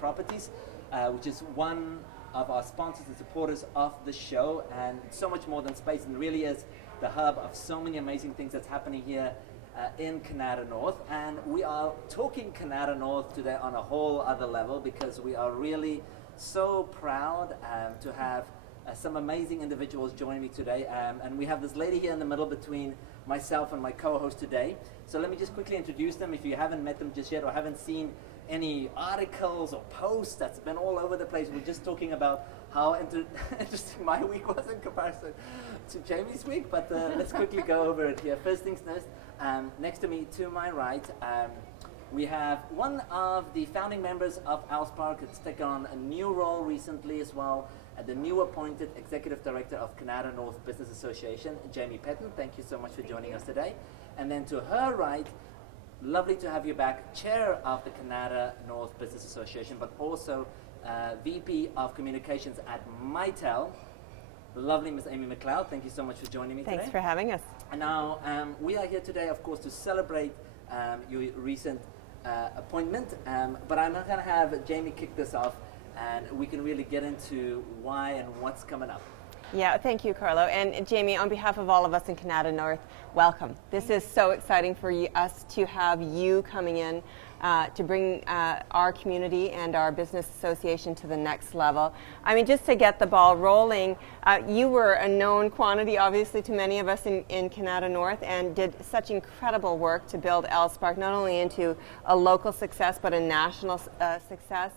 Properties, which is one of our sponsors and supporters of the show, and so much more than space, and really is the hub of so many amazing things that's happening here in Kanata North. And we are talking Kanata North today on a whole other level, because we are really so proud to have some amazing individuals joining me today, and we have this lady here in the middle between myself and my co-host today. So let me just quickly introduce them if you haven't met them just yet or haven't seen any articles or posts that's been all over the place. We're just talking about how interesting my week was in comparison to Jamie's week, but let's quickly go over it here. First things first, next to me to my right, we have one of the founding members of Alspark. It's taken on a new role recently as well, the new appointed Executive Director of Kanata North Business Association, Jamie Petten. Thank you so much for joining us today. And then to her right, lovely to have you back, Chair of the Kanata North Business Association, but also VP of Communications at Mitel, lovely Ms. Amy McLeod. Thank you so much for joining me today. Thanks for having us. And now we are here today, of course, to celebrate your recent appointment, but I'm not going to have Jamie kick this off, and we can really get into why and what's coming up. Yeah, thank you, Carlo. And Jamie, on behalf of all of us in Kanata North, welcome. This is so exciting for us to have you coming in to bring our community and our business association to the next level. I mean, just to get the ball rolling, you were a known quantity, obviously, to many of us in Kanata North, and did such incredible work to build Alspark not only into a local success, but a national success.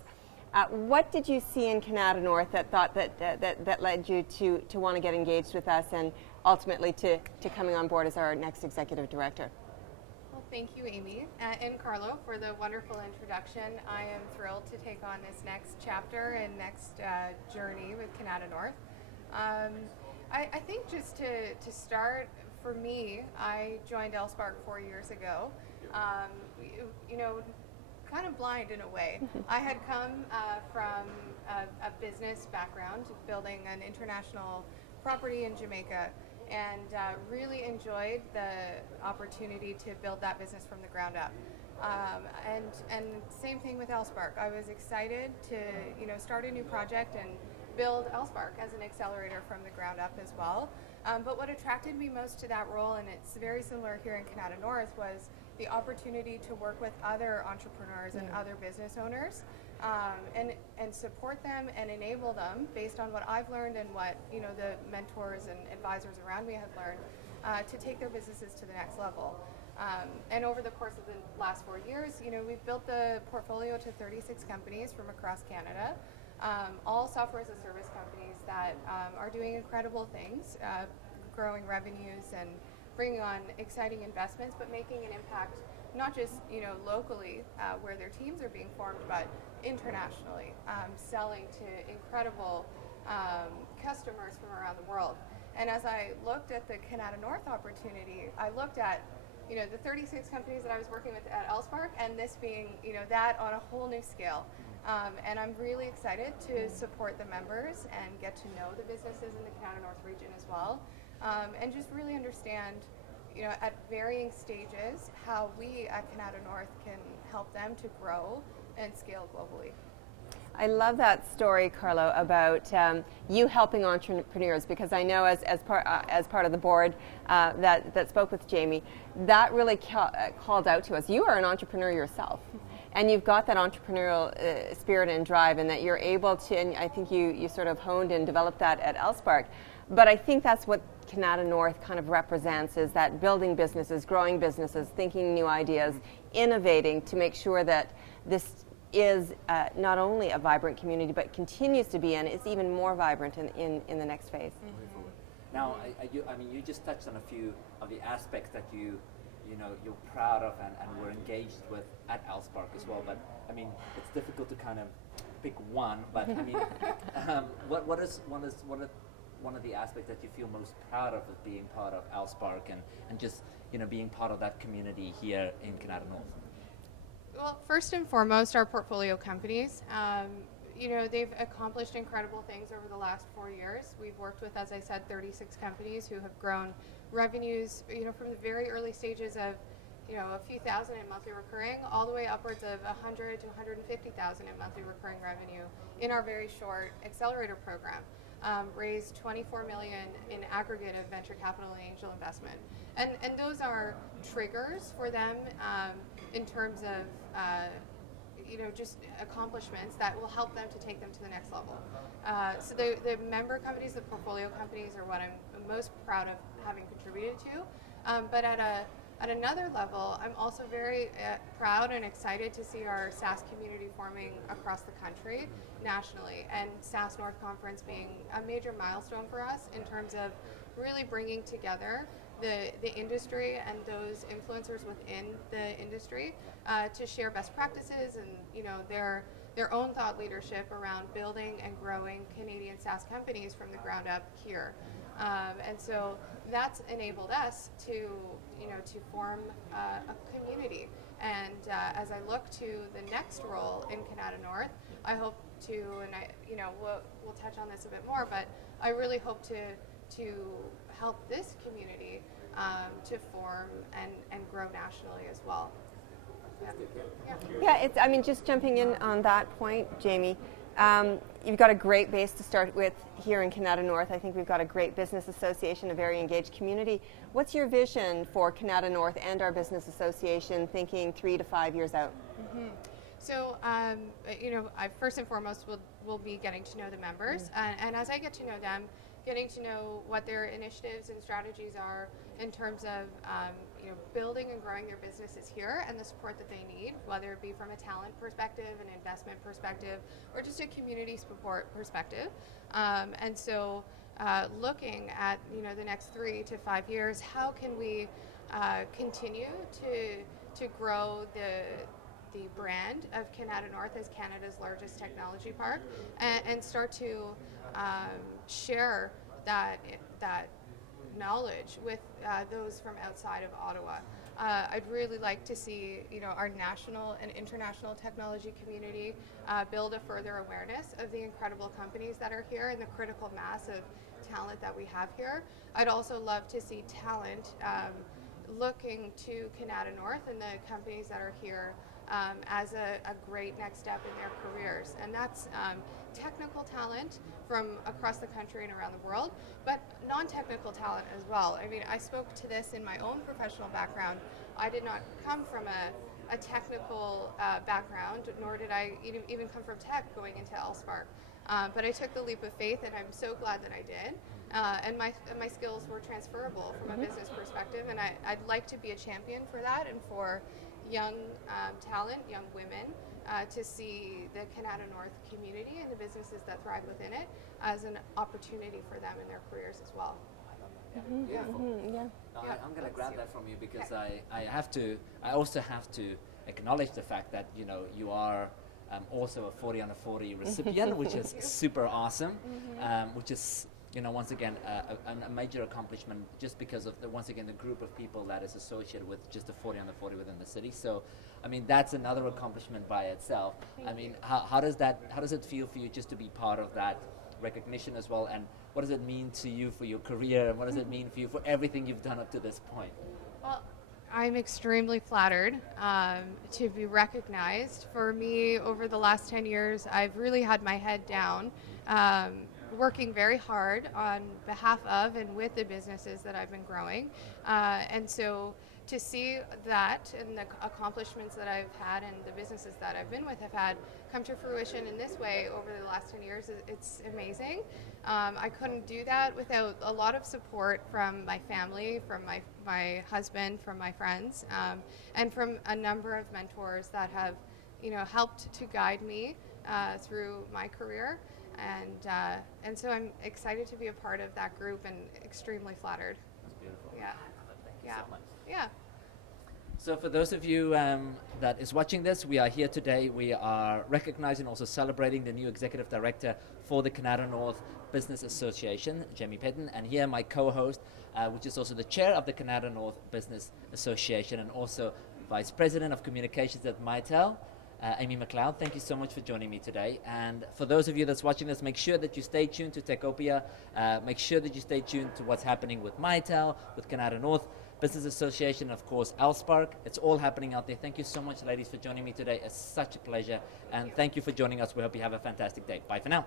What did you see in Kanata North that led you to want to get engaged with us and ultimately to coming on board as our next executive director? Well, thank you, Amy and Carlo, for the wonderful introduction. I am thrilled to take on this next chapter and next journey with Kanata North. I think just to start, for me, I joined Alspark 4 years ago. Kind of blind in a way. I had come from a business background, building an international property in Jamaica, and really enjoyed the opportunity to build that business from the ground up. And same thing with Alspark. I was excited to start a new project and build Alspark as an accelerator from the ground up as well. But what attracted me most to that role, and it's very similar here in Kanata North, was the opportunity to work with other entrepreneurs and other business owners, and support them and enable them based on what I've learned and what the mentors and advisors around me have learned, to take their businesses to the next level. And over the course of the last 4 years, we've built the portfolio to 36 companies from across Canada, all software as a service companies that are doing incredible things, growing revenues and bringing on exciting investments, but making an impact not just locally where their teams are being formed, but internationally, selling to incredible customers from around the world. And as I looked at the Kanata North opportunity, I looked at the 36 companies that I was working with at Alspark, and this being that on a whole new scale. And I'm really excited to support the members and get to know the businesses in the Kanata North region as well. And just really understand, at varying stages, how we at Kanata North can help them to grow and scale globally. I love that story, Carlo, about you helping entrepreneurs, because I know as part of the board that spoke with Jamie, that really called out to us. You are an entrepreneur yourself, and you've got that entrepreneurial spirit and drive, and that you're able to, and I think you sort of honed and developed that at Alspark. But I think that's what Kanata North kind of represents, is that building businesses, growing businesses, thinking new ideas, innovating to make sure that this is not only a vibrant community, but continues to be, and is even more vibrant in the next phase. Now, you just touched on a few of the aspects that you're proud of and were engaged with at Alspark as well. But I mean, it's difficult to kind of pick one. But I mean, what is one of the aspects that you feel most proud of being part of Alspark and just being part of that community here in Kanata North? Well, first and foremost, our portfolio companies. They've accomplished incredible things over the last 4 years. We've worked with, as I said, 36 companies who have grown revenues, from the very early stages of, a few thousand in monthly recurring, all the way upwards of 100 to 150,000 in monthly recurring revenue in our very short accelerator program. Raised 24 million in aggregate of venture capital and angel investment, and those are triggers for them in terms of just accomplishments that will help them to take them to the next level. So the member companies, the portfolio companies, are what I'm most proud of having contributed to. But at another level, I'm also very proud and excited to see our SaaS community forming across the country, nationally, and SaaS North Conference being a major milestone for us in terms of really bringing together the industry and those influencers within the industry to share best practices and their own thought leadership around building and growing Canadian SaaS companies from the ground up here. And so that's enabled us to form a community. And as I look to the next role in Kanata North, I hope to, and we'll touch on this a bit more, but I really hope to help this community to form and grow nationally as well. Yeah, just jumping in on that point, Jamie, you've got a great base to start with here in Kanata North. I think we've got a great business association, a very engaged community. What's your vision for Kanata North and our business association thinking 3 to 5 years out? Mm-hmm. So, I first and foremost will be getting to know the members, and as I get to know them, getting to know what their initiatives and strategies are in terms of building and growing their businesses here and the support that they need, whether it be from a talent perspective, an investment perspective, or just a community support perspective. And so looking at the next 3 to 5 years, how can we continue to grow the brand of Kanata North as Canada's largest technology park, and start to share that knowledge with those from outside of Ottawa. I'd really like to see our national and international technology community build a further awareness of the incredible companies that are here and the critical mass of talent that we have here. I'd also love to see talent looking to Kanata North and the companies that are here as a great next step in their careers. And that's technical talent from across the country and around the world, but non-technical talent as well. I mean, I spoke to this in my own professional background. I did not come from a technical background, nor did I even come from tech going into LSpark. But I took the leap of faith, and I'm so glad that I did. And my skills were transferable from a business perspective, and I'd like to be a champion for that and for young talent, young women, to see the Kanata North community and the businesses that thrive within it as an opportunity for them in their careers as well. I'm going to grab that from you because I also have to acknowledge the fact that you are also a 40 under 40 recipient, which is super awesome, which is once again a major accomplishment just because of the group of people that is associated with just the 40 under 40 within the city. So I mean that's another accomplishment by itself. How does it feel for you just to be part of that recognition as well, and what does it mean to you for your career, and what does it mean for you for everything you've done up to this point? Well, I'm extremely flattered to be recognized. For me, over the last 10 years, I've really had my head down, working very hard on behalf of and with the businesses that I've been growing. And so to see that and the accomplishments that I've had and the businesses that I've been with have had come to fruition in this way over the last 10 years, it's amazing. I couldn't do that without a lot of support from my family, from my husband, from my friends, and from a number of mentors that have, helped to guide me through my career. And so I'm excited to be a part of that group and extremely flattered. That's beautiful. Yeah. Thank you so much. Yeah. So for those of you that is watching this, we are here today. We are recognizing, also celebrating the new executive director for the Kanata North Business Association, Jamie Petten, and here my co-host, which is also the chair of the Kanata North Business Association and also vice president of communications at Mitel, Amy McLeod. Thank you so much for joining me today. And for those of you that's watching this, make sure that you stay tuned to Techopia. Make sure that you stay tuned to what's happening with Mitel, with Kanata North. Business Association, of course, Alspark. It's all happening out there. Thank you so much, ladies, for joining me today. It's such a pleasure. And thank you for joining us. We hope you have a fantastic day. Bye for now.